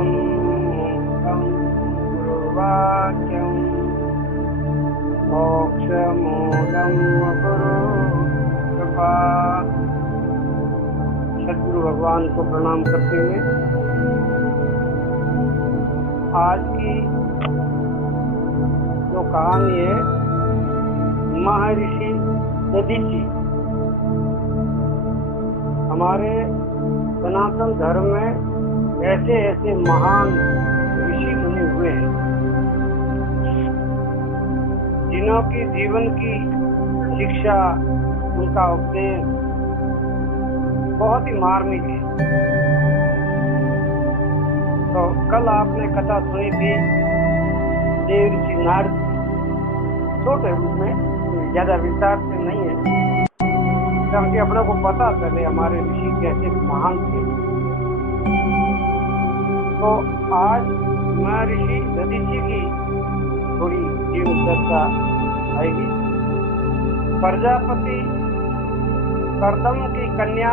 तं तं गुरुवाक्यं मोक्षमूलं गुरु कृपा। सद्गुरु भगवान को प्रणाम करते हुए आज की जो कहानी है महर्षि दधीची। हमारे सनातन धर्म में ऐसे ऐसे महान ऋषि मुनि हुए हैं जिन्हों की जीवन की शिक्षा, उनका उपदेश बहुत ही मार्मिक है। तो कल आपने कथा सुनी थी देव ऋषि नारद, छोटे रूप में, ज्यादा विस्तार से नहीं है, ताकि अपने को पता चले हमारे ऋषि कैसे महान थे। तो आज महर्षि दधीची की थोड़ी जीवन चर्चा आएगी। प्रजापति कर्दम की कन्या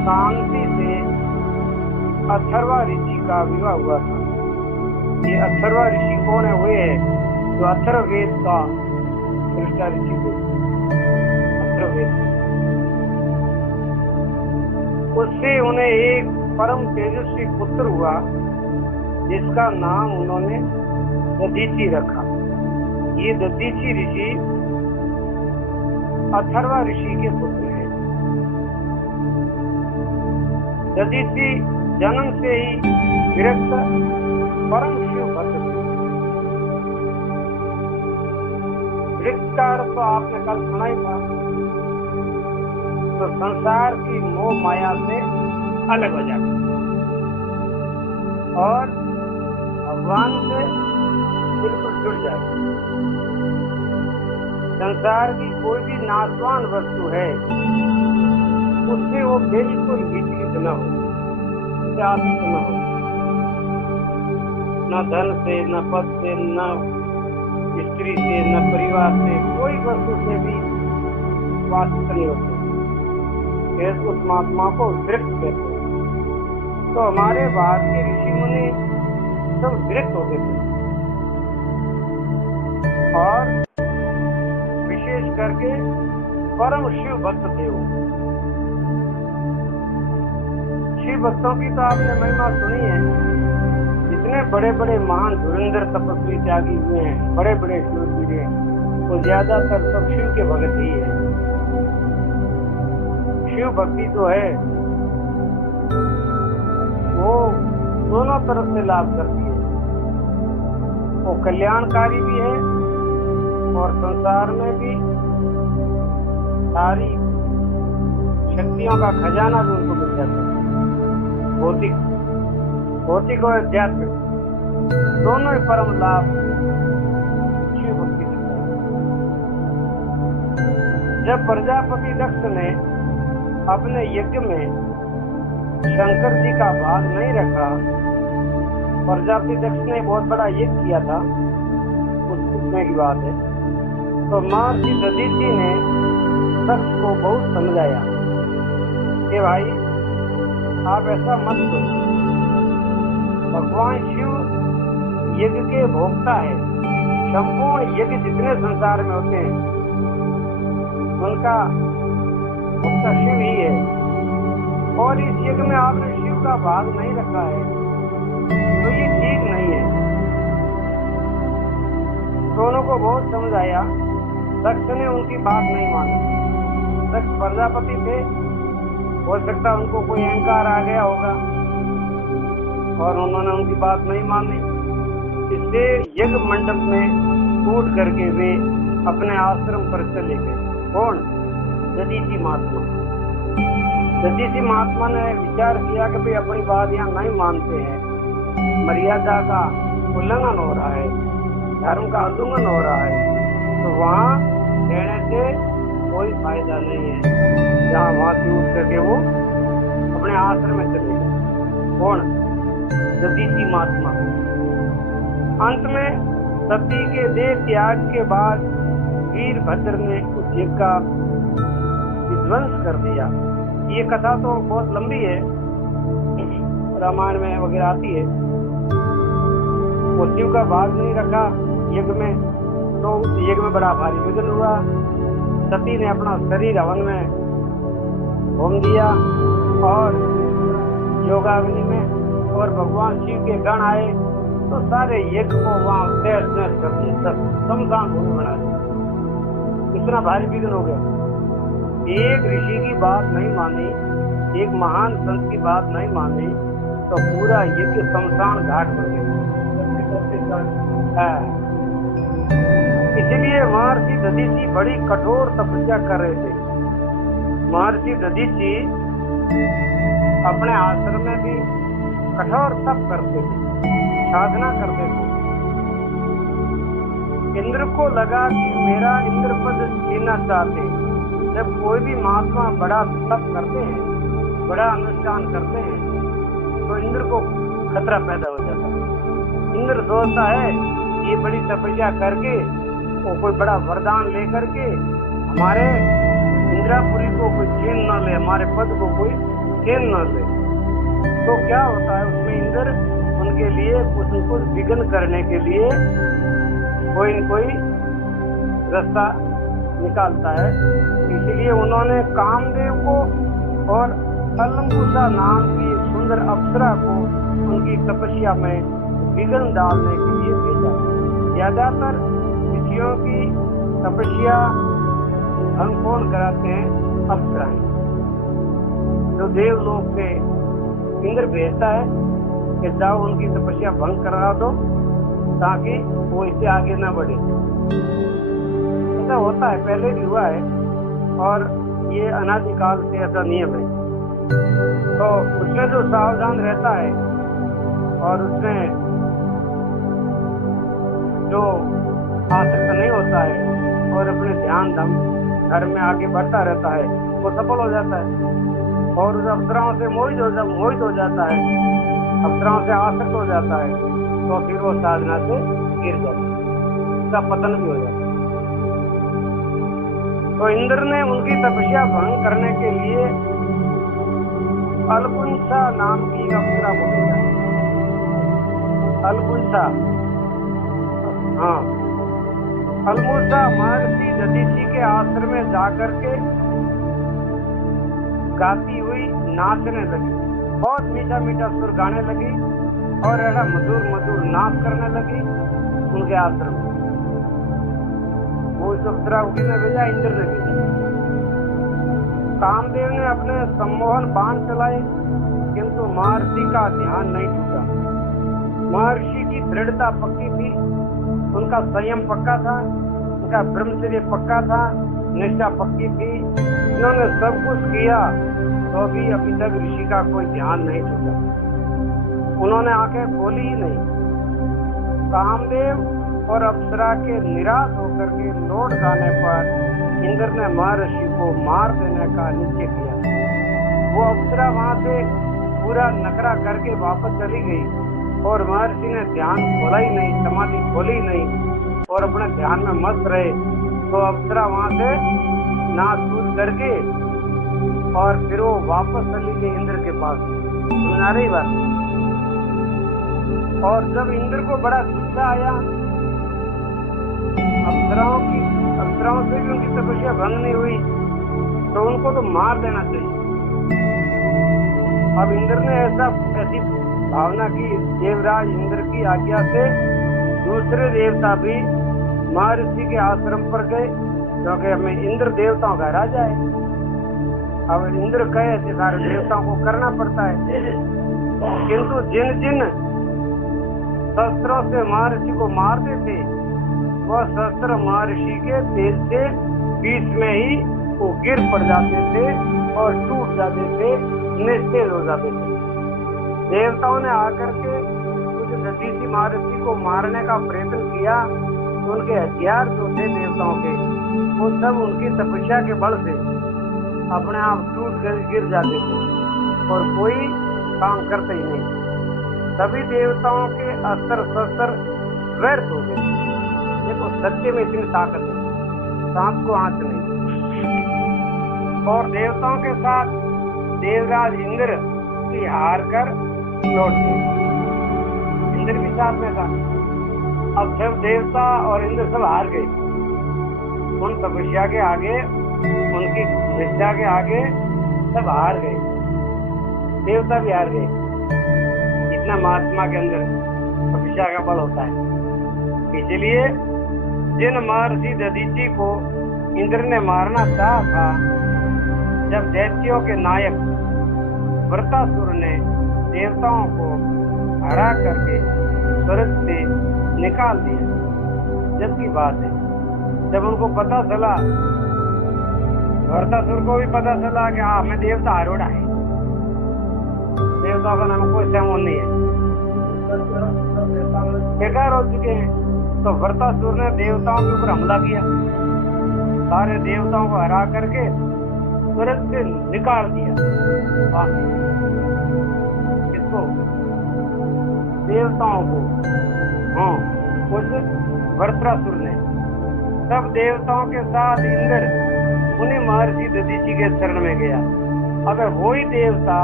शांति से अथर्वा ऋषि का विवाह हुआ था। ये अथर्वा ऋषि कौन है? वे है जो अथर्ववेद का दृष्टा ऋषि थे। अथर्ववेद, उससे उन्हें एक परम तेजस्वी पुत्र हुआ जिसका नाम उन्होंने दधीची रखा। ये दधीची ऋषि अथर्वा ऋषि के पुत्र हैं। दधीची जन्म से ही विरक्त परम शिव भक्त थे। विरक्त का अर्थ तो आपने कल सुना ही था। तो संसार की मोह माया से अलग हो जाते और भगवान से बिल्कुल जुड़ जाते। संसार की कोई भी नाशवान वस्तु है उससे वो बिल्कुल विचलित न हो, आसक्त न हो। न धन से, न पद से, न स्त्री से, न परिवार से, कोई वस्तु से भी वासित नहीं होते। उस महात्मा को विरक्त कहते हैं। तो हमारे भारत के ऋषि मुनि सब विरक्त हो गए थे और विशेष करके परम शिव भक्त थे वो। शिव भक्तों की तो आपने महिमा सुनी है। जितने बड़े बड़े महान धुरंधर तपस्वी त्यागी हुए हैं, बड़े बड़े शूरवीर हैं, वो ज्यादातर सब शिव के भक्त ही है। शिव भक्ति जो है वो दोनों तरफ से लाभ करती है। वो कल्याणकारी भी है और संसार में भी सारी शक्तियों का खजाना भी उनको मिल जाता है। भौतिक और आध्यात्मिक दोनों ही परम लाभ शिव भक्ति देता है। जब प्रजापति दक्ष ने अपने यज्ञ में शंकर जी का भाग नहीं रखा, प्रजापति दक्ष ने बहुत बड़ा यज्ञ किया था, उस समय की बात है। तो महर्षि दधीची ने दक्ष को बहुत समझाया कि भाई आप ऐसा मत करो। भगवान शिव यज्ञ के भोक्ता है। संपूर्ण यज्ञ जितने संसार में होते हैं उनका भोक्ता शिव ही है। और इस यज्ञ में आपने शिव का भाग नहीं रखा है तो ये ठीक नहीं है। दोनों को बहुत समझाया। दक्ष ने उनकी बात नहीं मानी। दक्ष प्रजापति थे, हो सकता उनको कोई अहंकार आ गया होगा और उन्होंने उनकी बात नहीं मानी। इससे यज्ञ मंडप में टूट करके वे अपने आश्रम पर चले गए। कौन? दधीची महात्मा। दधीची महात्मा ने विचार किया कि भाई अपनी बात यहाँ नहीं मानते हैं, मर्यादा का उल्लंघन हो रहा है, धर्म का उल्लंघन हो रहा है, तो वहाँ रहने से कोई फायदा नहीं है। जहाँ वहाँ से उठ करके वो अपने आश्रम में चले गए। कौन? दधीची महात्मा। अंत में सती के देह त्याग के बाद वीरभद्र ने उस यज्ञ का विध्वंस कर दिया। ये कथा तो बहुत लंबी है, रामायण में वगैरह आती है। वो शिव का भाग नहीं रखा यज्ञ में, तो उस यज्ञ में बड़ा भारी विघ्न हुआ। सती ने अपना शरीर हवन में होम दिया और योगाग्नि में, और भगवान शिव के गण आए तो सारे यज्ञ को वहां शमशान भूमि बना दिया। इतना भारी विघ्न हो गया। एक ऋषि की बात नहीं मानी, एक महान संत की बात नहीं मानी, तो पूरा यज्ञ शमशान घाट बन गया। इसलिए महर्षि दधीचि बड़ी कठोर तपस्या कर रहे थे। महर्षि दधीचि अपने आश्रम में भी कठोर तप करते थे, साधना करते थे। इंद्र को लगा कि मेरा इंद्र पद छीनना चाहते। जब कोई भी महात्मा बड़ा तप करते हैं, बड़ा अनुष्ठान करते हैं, तो इंद्र को खतरा पैदा हो जाता है। इंद्र सोचता है ये बड़ी तपस्या करके वो कोई बड़ा वरदान लेकर के हमारे इंद्रापुरी को कोई छीन न ले, हमारे पद को कोई छीन न ले। तो क्या होता है उसमें इंद्र उनके लिए कुछ न कुछ विघ्न करने के लिए कोई न कोई रास्ता निकालता है। इसलिए उन्होंने कामदेव को और अलंकुशा नाम की सुंदर अप्सरा को उनकी तपस्या में विघ्न डालने के लिए भेजा। ज्यादातर ऋषियों की तपस्या भंग कौन कराते हैं? अप्सराएं। जो देवलोक से इंद्र भेजता है कि जाओ उनकी तपस्या भंग करा दो ताकि वो इससे आगे ना बढ़े। ऐसा होता है, पहले भी हुआ है और ये अनादिकाल से ऐसा नियम है। तो उसमें जो सावधान रहता है और उसमें जो आसक्त नहीं होता है और अपने ध्यान धम घर में आगे बढ़ता रहता है, वो सफल हो जाता है। और उस अप्सराओं से मोहित हो जाता है, अप्सराओं से आसक्त हो जाता है, तो फिर वो साधना से गिर जाता है, उसका पतन भी हो जाता है। तो इंद्र ने उनकी तपस्या भंग करने के लिए अलकुंसा नाम की अप्सरा को भेजा। अलकुंसा, हाँ, अलकुंसा महर्षि दधीचि के आश्रम में जाकर के गाती हुई नाचने लगी, बहुत मीठा मीठा सुर गाने लगी और ऐसा मधुर मधुर नाच करने लगी उनके आश्रम में। वो इस अप्सरा को किसने भेजा? इंद्र ने भेजा। कामदेव ने अपने सम्मोहन बाण चलाए, किंतु महर्षि का ध्यान नहीं टूटा। महर्षि की दृढ़ता पक्की थी, उनका संयम पक्का था, उनका ब्रह्मचर्य पक्का था, निष्ठा पक्की थी। उन्होंने सब कुछ किया तो भी अभी तक ऋषि का कोई ध्यान नहीं टूटा। उन्होंने आंखें खोली ही नहीं। कामदेव और अप्सरा के निराश होकर के लौट जाने पर इंद्र ने महर्षि को मार देने का निश्चय किया। वो अप्सरा वहां से पूरा नखरा करके वापस चली गई और महर्षि ने ध्यान खोला ही नहीं, समाधि खोली नहीं और अपने ध्यान में मस्त रहे। तो अप्सरा वहां से नाच कूद करके और फिर वो वापस चली गई इंद्र के पास। सुना रही बात? और जब इंद्र को बड़ा गुस्सा आया, अप्सराओं से भी उनकी तपस्या भंग नहीं हुई, तो उनको तो मार देना चाहिए। अब इंद्र ने ऐसी भावना की, देवराज इंद्र की आज्ञा से दूसरे देवता भी महर्षि के आश्रम पर गए, क्योंकि हमें इंद्र देवताओं का राजा है। अब इंद्र कहे ऐसे सारे देवताओं को करना पड़ता है। किंतु जिन जिन शस्त्रों से महर्षि को मारते थे, वह शस्त्र महर्षि के तेज से बीच में ही वो गिर पड़ जाते थे और टूट जाते थे, निस्तेज हो जाते थे। देवताओं ने आकर के कुछ दधीचि महर्षि को मारने का प्रयत्न किया। उनके हथियार जो थे देवताओं के, वो सब उनकी तपस्या के बल से अपने आप टूट कर गिर जाते थे और कोई काम करते ही नहीं। सभी देवताओं के अस्त्र शस्त्र व्यर्थ हो गए। देखो, सत्य में इतनी ताकत है, सांप को आंच नहीं। और देवताओं के साथ देवराज इंद्र की हार कर लौट गए। इंद्र भी साथ में था। अब सब देवता और इंद्र सब हार गए उन तपस्या के आगे, उनकी निष्ठा के आगे सब हार गए। देवता भी हार गए। इतना महात्मा के अंदर तपस्या का बल होता है। इसलिए जिन महर्षि दधीचि को इंद्र ने मारना चाहा था, जब दैत्यों के नायक वृत्रासुर ने देवताओं को हरा करके स्वर्ग से निकाल दिया, जब की बात है जब उनको पता चला, वृत्रासुर को भी पता चला कि हाँ हमें देवता हरोड़ा है, देवता का नाम कोई सहमोन नहीं है, बेकार हो चुके हैं। तो वृत्रासुर ने देवताओं के ऊपर हमला किया, सारे देवताओं को हरा करके स्वर्ग से निकाल दिया। किसको? देवताओं को। हाँ, उस वृत्रासुर ने। सब देवताओं के साथ इंद्र उन्हीं महर्षि दधीचि के शरण में गया। अगर वही देवता,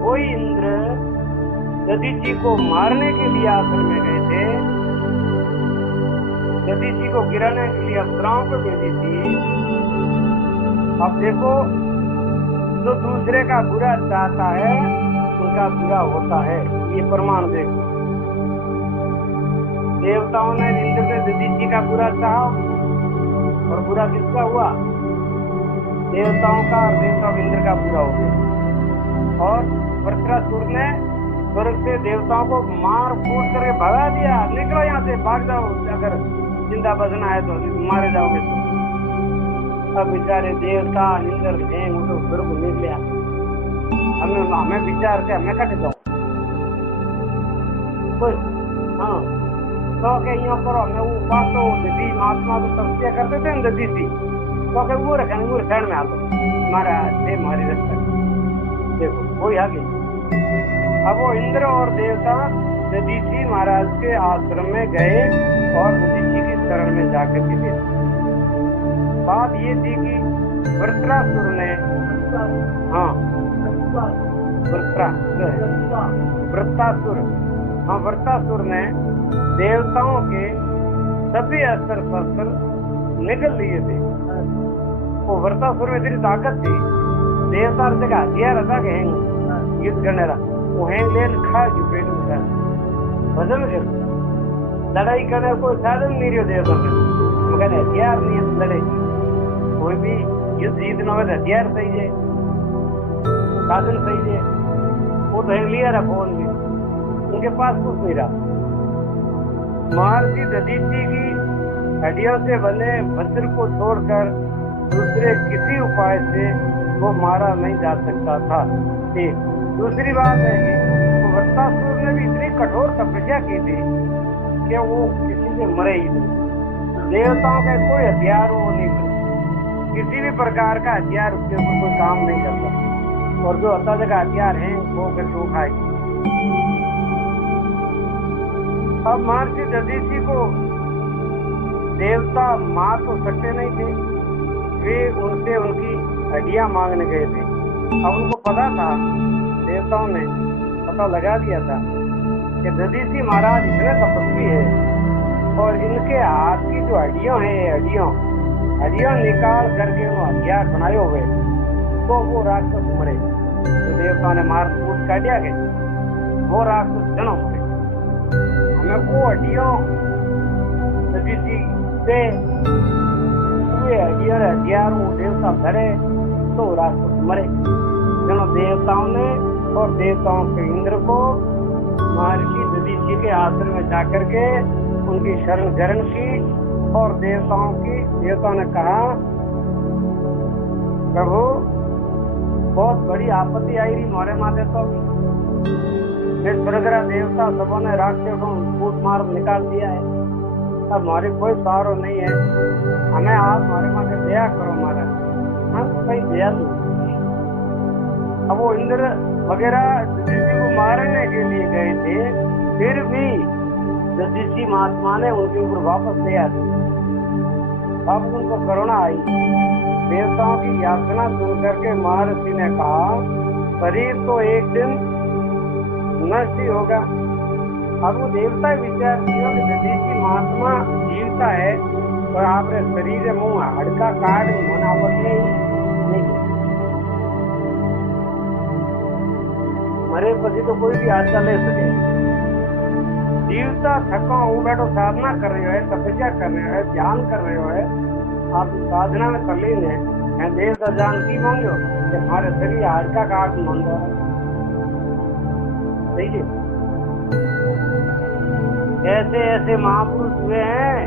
वही इंद्र दधीचि को मारने के लिए आश्रम में गए थे, दधीचि को गिराने के लिए अप्सराओं को भेजी थी। अब देखो, जो दूसरे का बुरा चाहता है उनका बुरा होता है, ये प्रमाण देखो। देवताओं ने इंद्र ने दधीचि का बुरा चाहा और बुरा किसका हुआ? देवताओं का, और देवता इंद्र का बुरा हो गया। और वृत्रासुर ने स्वर्ग से देवताओं को मार कूट करके भगा दिया, निकलो यहाँ से, भाग जाओ, अगर जिंदा बचना है तो, मारे जाओगे तो। अब बेचारे देवता इंद्र थे, वो तो स्वर्ग निकल गया। हमें विचार से हमें कट जाओ कुछ। हाँ, तो के यहाँ पर हमें वो बात तो दधी महात्मा तो तपस्या करते थे दधी सी, तो के वो रखे वो शरण में आ लो, हमारा दे हमारी रक्षा। देखो वही आगे। अब वो इंद्र और देवता दधीचि महाराज के आश्रम में गए और दधीचि की शरण में जाकर के थे। बात ये थी कि वृत्रासुर ने, हाँ वृत्रासुर ने देवताओं के सभी अस्त्र शस्त्र निकल लिए थे। वो वृत्रासुर में इतनी ताकत थी, देवता से का हथियार था कि हैंग युद्ध करने रहा, वो हैंग ले खा जो पेट में भजन कर लड़ाई करने कोई साधन नहीं रही देवता में, कहते हथियार नहीं है लड़ाई, कोई भी युद्ध जीतना हो हथियार सही है, साधन सही है, वो तो हैंग लिया रहा फोन में, उनके पास कुछ नहीं रहा। महर्षि दधीचि की हड्डियों से बने वज्र को छोड़कर दूसरे किसी उपाय से वो मारा नहीं जा सकता था। ठीक, दूसरी बात है कि वृत्रासुर ने भी इतनी कठोर तपस्या की थी कि वो किसी से मरे ही नहीं। देवताओं का कोई हथियार वो नहीं मिला, किसी भी प्रकार का हथियार उसके ऊपर कोई काम नहीं करता, और जो अता जगह हथियार है वो करके वो खाए। अब महर्षि दधीचि को देवता मार तो सकते नहीं थे, वे उनसे उनकी हड्डियां मांगने गए थे। अब उनको पता था, देवताओं ने पता लगा दिया था कि दधीचि महाराज इतने तपस्वी है और इनके हाथ की जो हड्डियां हैं, हड्डियां निकाल करके वो हथियार बनाए हुए तो वो राक्षस मरे। तो देवताओं ने मार कूट कर दिया गया, वो राक्षस जन्म मरे। हमें वो हड्डियों दधीचि से हथियार वो देवता धरे तो राक्षस मरे। दोनों देवताओं ने और देवताओं के इंद्र को महर्षि दधीचि के आश्रम में जाकर के उनकी शरण ग्रहण की, और देवताओं ने कहा, प्रभु बहुत बड़ी आपत्ति आई रही हमारे माथे, तो स्वर्गरा देवता सबों ने राक्षसों को फूट मार निकाल दिया है, अब हमारी कोई सहारो नहीं है, हमें आप हमारे माथे दया करो महाराज, हम कहीं दया दो। अब वो इंद्र वगैरह दधीचि को मारने के लिए गए थे, फिर भी दधीचि महात्मा ने उनके ऊपर वापस दया दी। अब उनको करुणा आई। देवताओं की यातना सुन करके महर्षि ने कहा, शरीर तो एक दिन नष्ट ही होगा। अब वो देवता विचार किया कि विदेशी महात्मा जीवता है और आपने शरीर मुंह हड़का काट होना पड़े नहीं, मरे पसी तो कोई भी हादसा ले सके। जीवता थका हो बैठो साधना कर रहे हो, तपस्या कर रहे हो, ध्यान कर रहे हो, आप साधना में तल्लीन है, देवता जान की मांगो कि हमारे शरीर हड़का काट मांगो। देखिए ऐसे ऐसे महापुरुष हुए हैं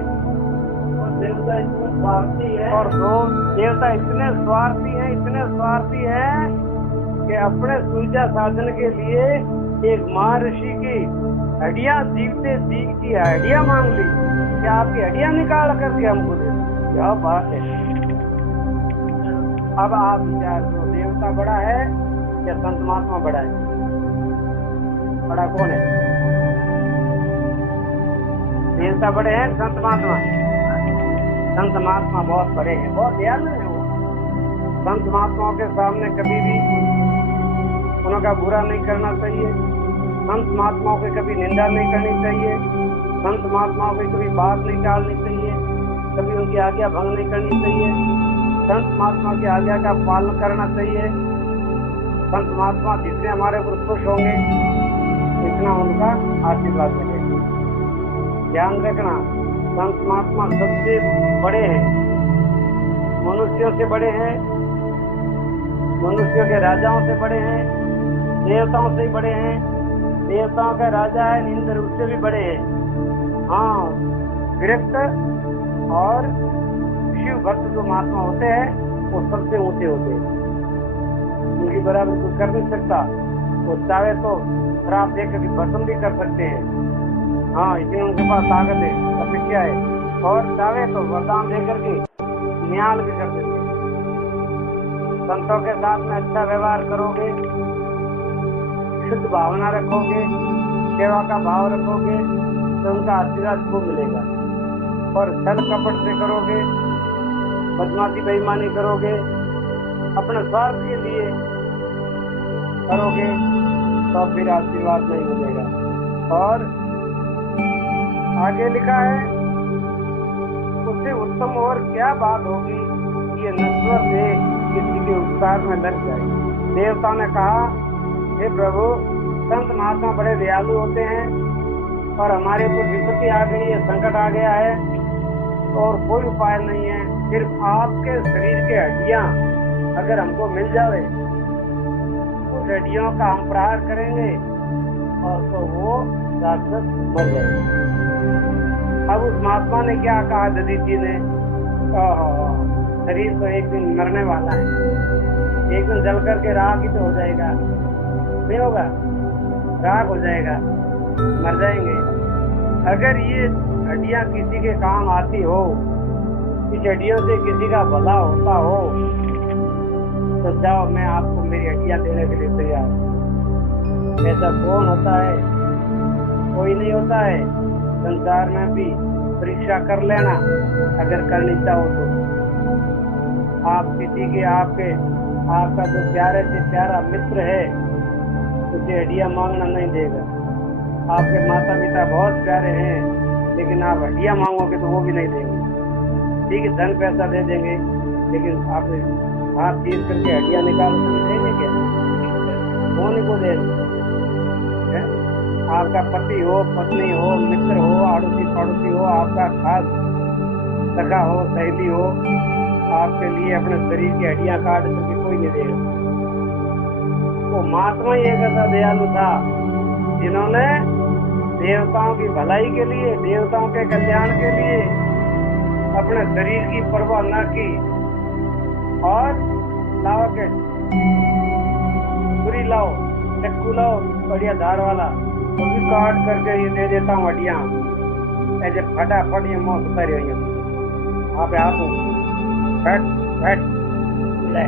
और देवता इतने स्वार्थी है, और दो देवता इतने स्वार्थी हैं, इतने स्वार्थी हैं कि अपने सूर्या साधन के लिए एक महर्षि की हड्डियां जीवते जी की हड्डियां मांग ली कि आपकी हड्डियां निकाल करके हमको दे। क्या बात है। अब आप विचार करो, देवता बड़ा है या संत महात्मा बड़ा है? बड़ा कौन है? देवता बड़े हैं, संत महात्मा? संत महात्मा बहुत बड़े हैं, बहुत दयालु है वो। संत महात्माओं के सामने कभी भी उनका बुरा नहीं करना चाहिए, संत महात्माओं की कभी निंदा नहीं करनी चाहिए, संत महात्माओं की कभी बात नहीं टालनी चाहिए, कभी उनकी आज्ञा भंग नहीं करनी चाहिए, संत महात्मा की आज्ञा का पालन करना चाहिए। संत महात्मा जितने हमारे ऊपर खुश होंगे इतना उनका आशीर्वाद मिलेगा। ध्यान रखना, संत महात्मा सबसे बड़े हैं, मनुष्यों से बड़े हैं, मनुष्यों के राजाओं से बड़े हैं, देवताओं से बड़े हैं। देवताओं का राजा है इंद्र, उससे भी बड़े हैं। हाँ, विरक्त और शिव भक्त जो महात्मा होते हैं वो सबसे ऊंचे होते हैं, उनकी बराबर कोई कर नहीं सकता। वो चाहे तो श्राप देकर भस्म भी कर सकते हैं। हाँ, इसलिए उनके पास ताकत है, तपस्या है, और चाहे तो वरदान देकर के न्याय भी कर देते हैं। संतों के साथ में अच्छा व्यवहार करोगे, शुद्ध भावना रखोगे, सेवा का भाव रखोगे तो उनका आशीर्वाद को मिलेगा। और छल कपट से करोगे, बदमाशी बेईमानी करोगे, अपने स्वार्थ के लिए करोगे तो फिर आशीर्वाद नहीं मिलेगा। और आगे लिखा है, उससे उत्तम और क्या बात होगी ये नश्वर देह किसी के उपकार में लग जाए। देवता ने कहा, हे प्रभु, संत महात्मा बड़े दयालु होते हैं और हमारे ऊपर विपत्ति आ गई है, संकट आ गया है और कोई उपाय नहीं है, सिर्फ आपके शरीर के हड्डियां अगर हमको मिल जावे, उस हड्डियों का हम प्रहार करेंगे और तो वो राक्षस मर जाएगा। अब उस महात्मा ने क्या कहा दधीचि ने, शरीर तो एक दिन मरने वाला है, एक दिन जल करके राख ही तो हो जाएगा, नहीं होगा, राख हो जाएगा, मर जाएंगे। अगर ये हड्डियां किसी के काम आती हो, इस हड्डियों से किसी का भला होता हो, तो जाओ, मैं आपको मेरी हड्डियां देने के लिए तैयार। ऐसा कौन होता है? कोई नहीं होता है। संसार में भी परीक्षा कर लेना, अगर करनी चाहो तो। आप किसी के आपका जो प्यारे से प्यारा मित्र है उसे हड्डियां मांगना नहीं देगा। आपके माता पिता बहुत प्यारे हैं, लेकिन आप हड्डियां मांगोगे तो वो भी नहीं देंगे। ठीक है, धन पैसा दे देंगे, लेकिन आप हाथ चीर करके हड्डियां निकालो तो देंगे क्या? कौन को देंगे? आपका पति हो, पत्नी हो, मित्र हो, आड़ोसी पड़ोसी हो, आपका खास सखा हो, सहेली हो, आपके लिए अपने शरीर की हड्डियां काट करके कोई नहीं देगा। तो महात्मा ये कैसा दयालु था, जिन्होंने देवताओं की भलाई के लिए, देवताओं के कल्याण के लिए अपने शरीर की परवाह न की, और लाओ के छुरी लाओ, चक्कू लाओ बढ़िया धार वाला, तो भी काट करके ये दे देता हूँ हड्डियां, ऐसे फटाफट ये मौत उतारी हुई है। आप फट फट ले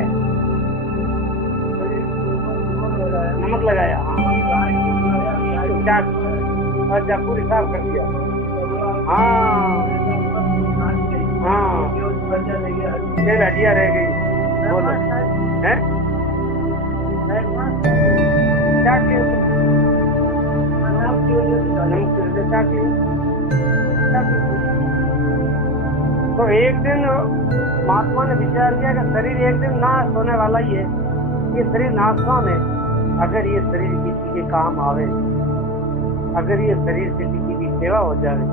नमक लगाया, अच्छा पूरी साफ कर दिया। हाँ हाँ, फिर हड्डियां रह गई। बोलो है क्या? क्या किया, क्या किया? तो एक दिन महात्मा ने विचार किया कि शरीर एक दिन नाश होने वाला ही है, ये शरीर नाशवान है। अगर ये शरीर किसी के काम आवे, अगर ये शरीर से किसी की सेवा हो जाए,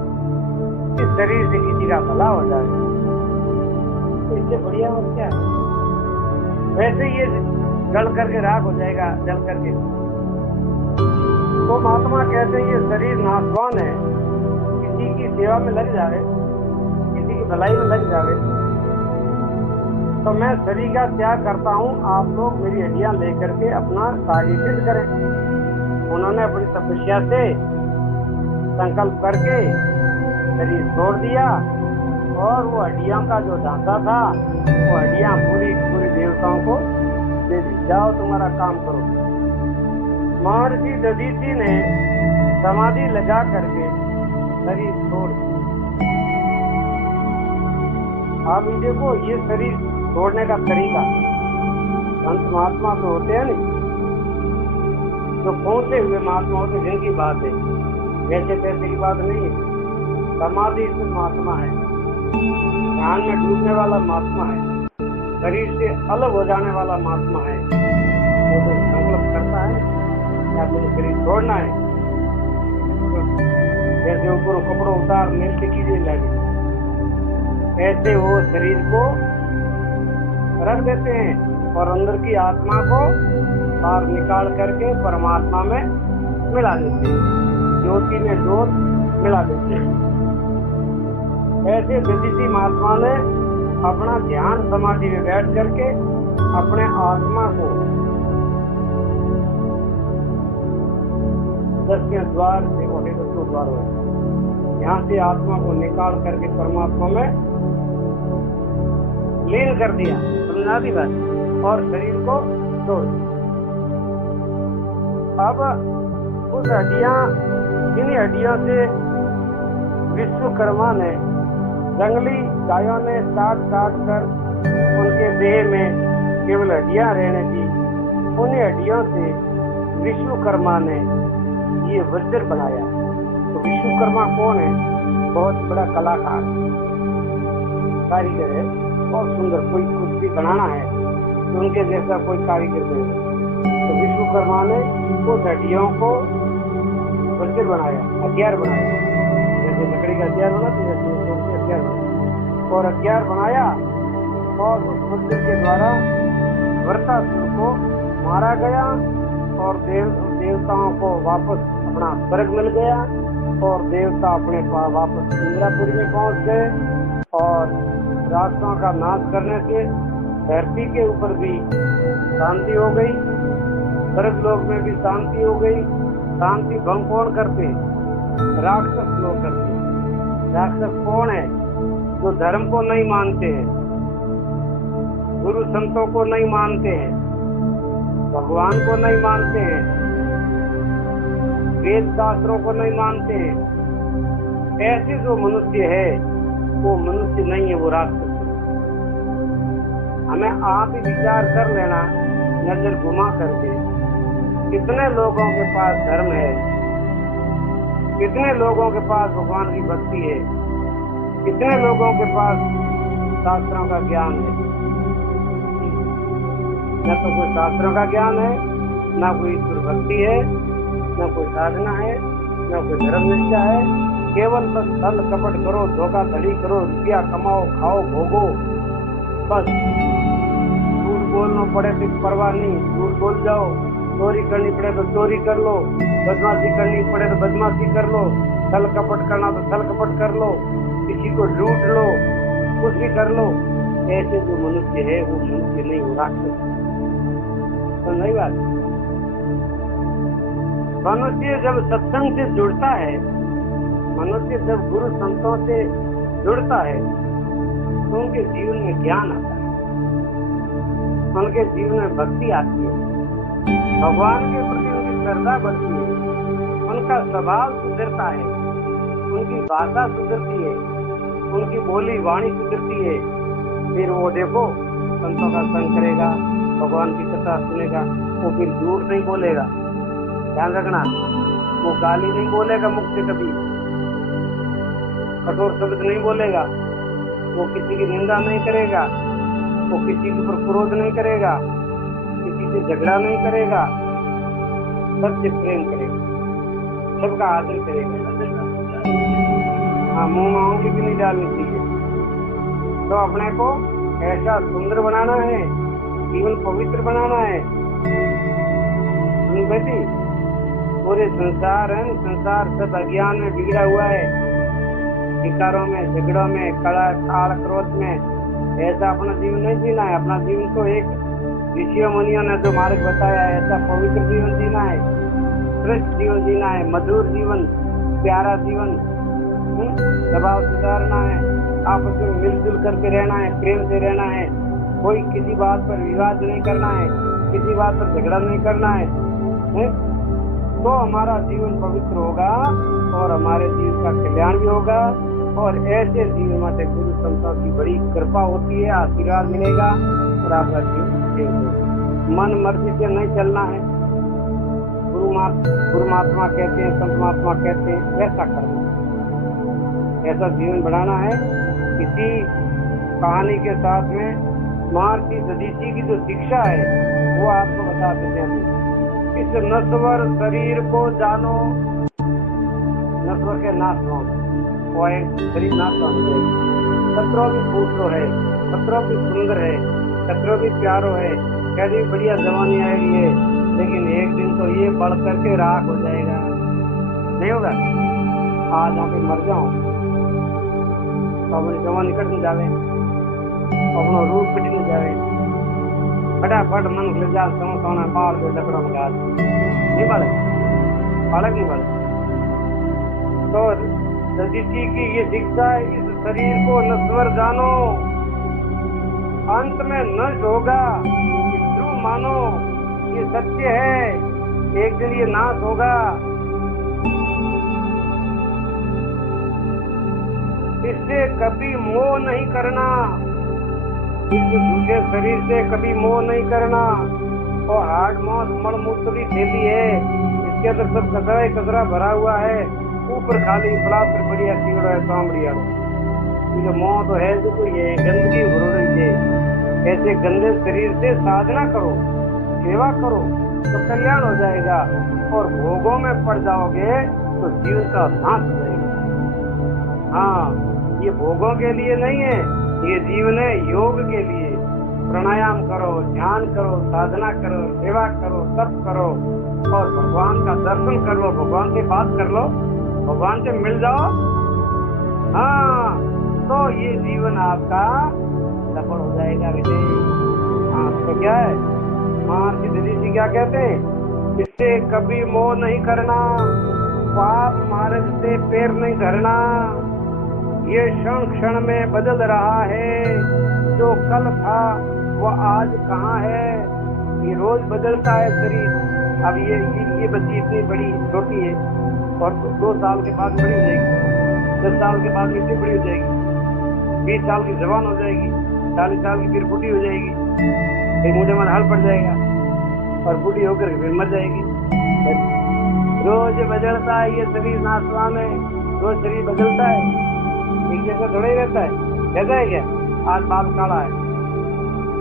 इस शरीर से किसी का भला हो जाए, तो इससे बढ़िया और क्या है? वैसे ये गल करके राख हो जाएगा, जल करके। तो महात्मा कहते हैं ये शरीर नाशवान है, किसी की सेवा में लग जाए, किसी की भलाई में लग जाए, तो मैं शरीर का त्याग करता हूँ, आप लोग मेरी हड्डियां लेकर के अपना कार्य सिद्ध करें। उन्होंने अपनी तपस्या से संकल्प करके शरीर छोड़ दिया और वो हड्डियों का जो ढांचा था, वो हड्डियां पूरी पूरी देवताओं को दे दी, जाओ तुम्हारा काम करो। महर्षि दधीचि ने समाधि लगा करके शरीर छोड़ दिया। आप ये देखो, ये शरीर छोड़ने का तरीका, संत महात्मा तो होते हैं नहीं, जो पहुंचे हुए महात्मा होते, जिनकी बात है, वैसे तैसे की बात नहीं है। समाधि से महात्मा है, ध्यान में डूबने वाला महात्मा है, शरीर से अलग हो जाने वाला महात्मा है। वो तो संकल्प करता है क्या मुझे शरीर छोड़ना है, तो जैसे ऊपर कपड़ों उतार नीचे कीजिए लगे, ऐसे वो शरीर को रख देते हैं और अंदर की आत्मा को बाहर निकाल करके परमात्मा में मिला देते हैं, ज्योति में ज्योत मिला देते हैं। ऐसे दधीचि महात्मा ने अपना ध्यान समाधि में बैठ करके अपने आत्मा को 10 के द्वार से 10 द्वार हुए, यहाँ से आत्मा को निकाल करके परमात्मा में लीन कर दिया, समझा दी बात, और शरीर को छोड़ दिया। अब उस हड्डियां, इन हड्डियों से विश्वकर्मा ने, जंगली गायों ने काट काट कर उनके देह में केवल हड्डियां रहने दी। उन हड्डियों से विश्वकर्मा ने ये वज्र बनाया। तो विश्वकर्मा कौन है? बहुत बड़ा कलाकार, कारीगर है, बहुत सुंदर। कोई कुछ भी बनाना है तो उनके जैसा कोई कारीगर नहीं। तो विश्वकर्मा ने उस हड्डियों को वज्र बनाया, हथियार बनाया, जैसे लकड़ी का हथियार बना तो वैसे हथियार बनाया, और हथियार बनाया, और उस वज्र के द्वारा वृत्रासुर को मारा गया और देवताओं को वापस अपना स्वर्ग मिल गया, और देवता अपने वापस इंद्रापुरी में पहुंच गए, और राक्षसों का नाश करने से धरती के ऊपर भी शांति हो गई, स्वर्ग लोक में भी शांति हो गई। शांति भंग कौन करते? राक्षस लोग करते। राक्षस कौन है? जो धर्म को नहीं मानते हैं, गुरु संतों को नहीं मानते हैं, भगवान को नहीं मानते हैं, वेद शास्त्रों को नहीं मानते हैं। ऐसे जो मनुष्य है वो मनुष्य नहीं है, वो राक्षस है। हमें आप ही विचार कर लेना, नजर घुमा करके, कितने लोगों के पास धर्म है, कितने लोगों के पास भगवान की भक्ति है, कितने लोगों के पास शास्त्रों का ज्ञान है। न तो कोई शास्त्रों का ज्ञान है, न कोई ईश्वर भक्ति है, न कोई साधना है, न कोई धर्म निष्ठा है। केवल बस छल कपट करो, धोखाधड़ी करो, रुपया कमाओ, खाओ, भोगो, बस। झूठ बोलना पड़े तो परवाह नहीं, झूठ बोल जाओ, चोरी करनी पड़े तो चोरी कर लो, बदमाशी करनी पड़े तो बदमाशी कर लो, छल कपट करना तो छल कपट कर लो, किसी को लूट लो, कुछ भी कर लो। ऐसे जो मनुष्य है वो मनुष्य नहीं, वो राक्षस। तो नहीं बात, मनुष्य जब सत्संग से जुड़ता है, मनुष्य जब गुरु संतों से जुड़ता है तो उनके जीवन में ज्ञान आता है, उनके जीवन में भक्ति आती है, भगवान के प्रति उनकी श्रद्धा बढ़ती है, उनका स्वभाव सुधरता है, उनकी भाषा सुधरती है, उनकी बोली वाणी सुधरती है। फिर वो देखो संतों का संग करेगा, भगवान की कथा सुनेगा, वो फिर झूठ नहीं बोलेगा, ध्यान रखना, वो गाली नहीं बोलेगा मुख से कभी, कठोर शब्द नहीं बोलेगा, वो किसी की निंदा नहीं करेगा, वो किसी के ऊपर क्रोध नहीं करेगा, किसी से झगड़ा नहीं करेगा, सबसे प्रेम करेगा, सबका आदर करेगा। हाँ, मुंह में उंगली भी नहीं डालनी चाहिए। तो अपने को ऐसा सुंदर बनाना है, जीवन पवित्र बनाना है। बेटी, पूरे संसार है, संसार सब अज्ञान में बिगड़ा हुआ है, विकारों में, झगड़ों में, काल क्रोध में। ऐसा अपना जीवन नहीं जीना है। अपना जीवन को एक ऋषि मुनियों ने जो मार्ग बताया है, ऐसा पवित्र जीवन जीना है, श्रेष्ठ जीवन जीना है, मधुर जीवन, प्यारा जीवन, स्वभाव सुधारना है, आपस में मिलजुल करके रहना है, प्रेम से रहना है, कोई किसी बात पर विवाद नहीं करना है, किसी बात पर झगड़ा नहीं करना है, तो हमारा जीवन पवित्र होगा और हमारे जीवन का कल्याण भी होगा। और ऐसे जीवन में गुरु संतों की बड़ी कृपा होती है, आशीर्वाद मिलेगा और आपका जीवन मन मर्जी से नहीं चलना है। गुरु महात्मा कहते हैं, संत महात्मा कहते हैं, वैसा करना, ऐसा जीवन बढ़ाना है। इसी कहानी के साथ में महर्षि दधीचि की जो शिक्षा है वो आपको बता देते हैं। इस नश्वर शरीर को जानो, नश्वर के नाश हो, शरीर नाश हो जाएगी। कतरो भी पूछो है, कतरो भी सुंदर है, कतरो भी प्यारो है, कैसी बढ़िया जवानी आएगी है, लेकिन एक दिन तो ये बढ़ करके राख हो जाएगा, नहीं होगा। आज यहाँ पे मर जाओ तो अपनी जवानी कट नहीं जावे, अपना रूप कट नहीं जावे, फटाफट मन ले जा सोना बाहर जो डकड़ा में गाल नहीं बालक नहीं बालक। तो दधीचि की ये शिक्षा है, इस शरीर को नश्वर जानो, अंत में नष्ट होगा, ध्रुव मानो, ये सत्य है, एक दिन ये नाश होगा। इससे कभी मोह नहीं करना, इस झूठे शरीर से कभी मोह नहीं करना। और हार्ड मौत मलमूत्र की थैली है, इसके अंदर सब कचरा ही कचरा भरा हुआ है, ऊपर खाली प्लास्टर बढ़िया सीगड़ा है, सामड़िया जो मोह तो है जो कोई है, गंदगी भर रही है। ऐसे गंदे शरीर से साधना करो, सेवा करो तो कल्याण हो जाएगा। और भोगों में पड़ जाओगे तो जीवन का नाश हो जाएगा। हाँ, ये भोगों के लिए नहीं है, ये जीवन है योग के लिए। प्राणायाम करो, ध्यान करो, साधना करो, सेवा करो, तप करो और भगवान का दर्शन कर लो, भगवान से बात कर लो, भगवान से मिल जाओ। हाँ, तो ये जीवन आपका सफल हो जाएगा बेटे। हाँ, तो क्या है, महर्षि दधीचि क्या कहते हैं, इससे कभी मोह नहीं करना, पाप मार्ग से पैर नहीं धरना। ये क्षण क्षण में बदल रहा है, जो कल था वो आज कहाँ है। ये रोज बदलता है शरीर। अब ये बच्ची इतनी बड़ी छोटी है और 2 साल के बाद बड़ी हो जाएगी, 10 साल के बाद इतनी बड़ी हो जाएगी, 20 साल की जवान हो जाएगी, 40 साल की फिर बूढ़ी हो जाएगी, फिर मुझे मन हल पड़ जाएगा और बूढ़ी होकर फिर मर जाएगी। रोज बदलता है ये शरीर, नाशवान है, रोज शरीर बदलता है, एक जैसा थोड़ा ही रहता है। कहता है क्या, आज बाल काला है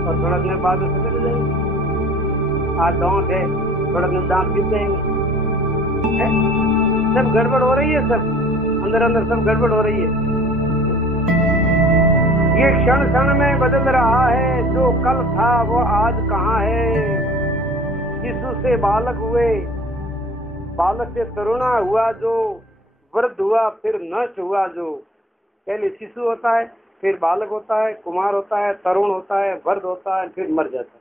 और थोड़ा दिन बाद उससे बदल जाएंगे। आज दांत है, थोड़ा दिन दांत गिर जाएंगे। सब गड़बड़ हो रही है, सब अंदर अंदर सब गड़बड़ हो रही है। ये क्षण क्षण में बदल रहा है, जो कल था वो आज कहाँ है। शिशु से बालक हुए, बालक से तरुणा हुआ, जो वृद्ध हुआ फिर नष्ट हुआ। जो पहले शिशु होता है, फिर बालक होता है, कुमार होता है, तरुण होता है, वृद्ध होता है, फिर मर जाता है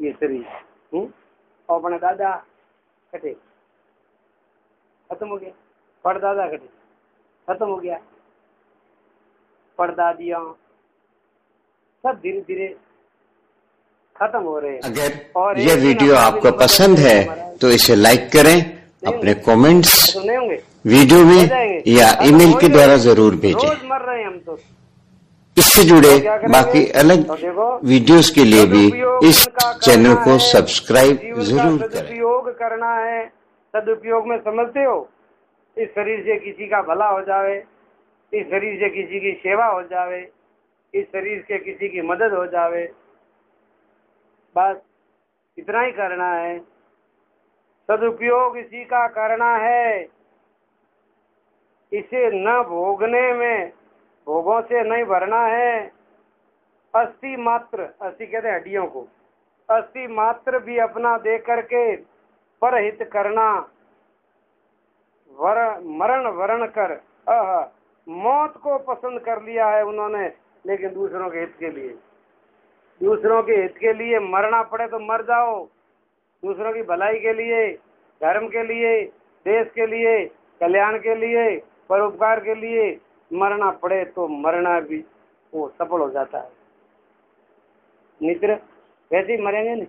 ये शरीर। और अपने दादा कटे, खत्म हो गया, परदादा कटे, खत्म हो गया, परदादियां सब धीरे धीरे खत्म हो रहे हैं। अगर यह वीडियो आपको पसंद है तो इसे लाइक करें, अपने कमेंट्स वीडियो में या ईमेल के द्वारा जरूर भेजें। रोज मर रहे हैं हम तो। इससे जुड़े बाकी अलग वीडियोस के लिए भी इस चैनल को सब्सक्राइब जरूर करें। सदुपयोग करना है, सदुपयोग में समझते हो, इस शरीर से किसी का भला हो जावे, इस शरीर से किसी की सेवा हो जावे, इस शरीर से किसी की मदद हो जावे, बस इतना ही करना है। सदुपयोग इसी का करना है, इसे न भोगने में, भोगों से नहीं भरना है। अस्थि मात्र, अस्थि कहते हैं हड्डियों को, अस्थि मात्र भी अपना दे करके परहित करना। मरण वरण कर, मौत को पसंद कर लिया है उन्होंने, लेकिन दूसरों के हित के लिए, दूसरों के हित के लिए मरना पड़े तो मर जाओ, दूसरों की भलाई के लिए, धर्म के लिए, देश के लिए, कल्याण के लिए, परोपकार के लिए मरना पड़े तो मरना भी वो सफल हो जाता है। मित्र वैसे ही मरेंगे नहीं,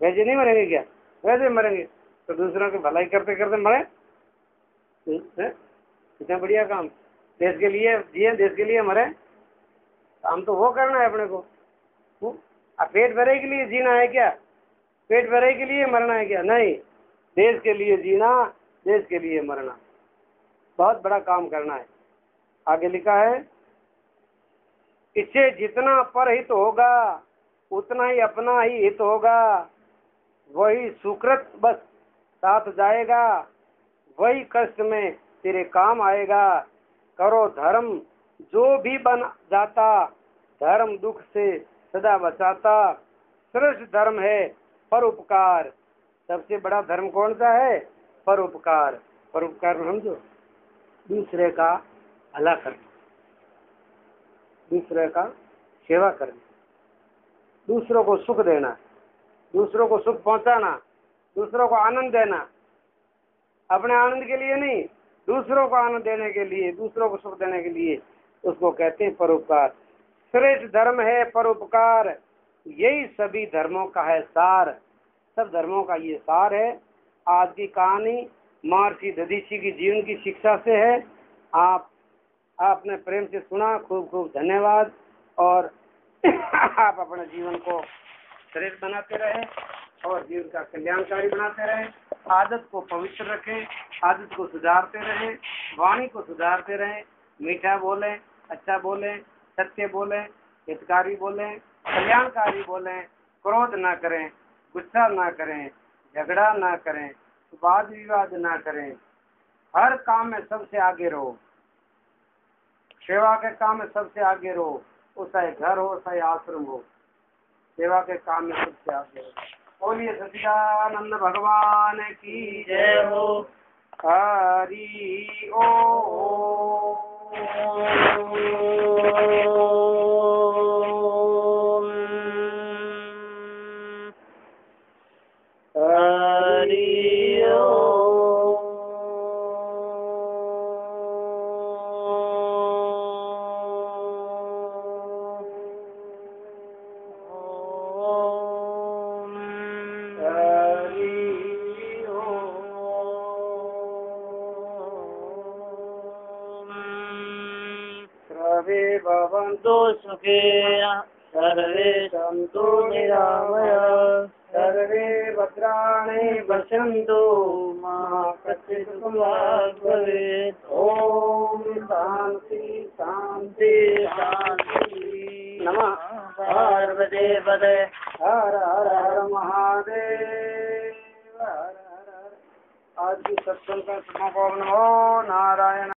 वैसे नहीं मरेंगे क्या, वैसे मरेंगे तो दूसरों की भलाई करते करते मरे। कितना बढ़िया काम, देश के लिए जिए, देश के लिए मरे, काम तो वो करना है अपने को। पेट भरे के लिए जीना है क्या, पेट भरे के लिए मरना है क्या, नहीं, देश के लिए जीना, देश के लिए मरना, बहुत बड़ा काम करना है। आगे लिखा है, इससे जितना परहित होगा उतना ही अपना ही हित होगा, वही सुकृत बस साथ जाएगा, वही कष्ट में तेरे काम आएगा। करो धर्म जो भी बन जाता, धर्म दुख से सदा बचाता। श्रेष्ठ धर्म है परोपकार, सबसे बड़ा धर्म कौन सा है, परोपकार। परोपकार समझो, दूसरे का भला करना, दूसरे का सेवा करना, दूसरों को सुख देना, दूसरों को सुख पहुंचाना, दूसरों को आनंद देना, अपने आनंद के लिए नहीं, दूसरों को आनंद देने के लिए, दूसरों को सुख देने के लिए, उसको कहते हैं परोपकार। श्रेष्ठ धर्म है परोपकार, यही सभी धर्मों का है सार, सब धर्मों का ये सार है। आज की कहानी महर्षि दधीची की जीवन की शिक्षा से है। आपने प्रेम से सुना, खूब खूब धन्यवाद। और आप अपने जीवन को श्रेष्ठ बनाते रहे और जीवन का कल्याणकारी बनाते रहे। आदत को पवित्र रखें, आदत को सुधारते रहें, वाणी को सुधारते रहें, मीठा बोलें, अच्छा बोलें, सत्य बोलें, हितकारी बोलें, कल्याणकारी बोलें, क्रोध ना करें, गुस्सा ना करें, झगड़ा ना करें, वाद विवाद ना करें, हर काम में सबसे आगे रहो, सेवा के काम में सबसे आगे रहो, वो चाहे घर हो चाहे आश्रम हो, सेवा के काम में सबसे आगे रहो। बोलिए सच्चिदानंद भगवान की जय हो। हरि ओम। हरि ओम। सर्वे भवन्तु सुखिनः, सर्वे सन्तु निरामयाः, सर्वे भद्राणि पश्यन्तु, मा कश्चित् दुःखभाग् भवेत्। ओम शांति शांति शांति। नमः पार्वती पते। हर हर हर महादेव। हर हर हर। आज की सत्संग का समापन हो। नारायण।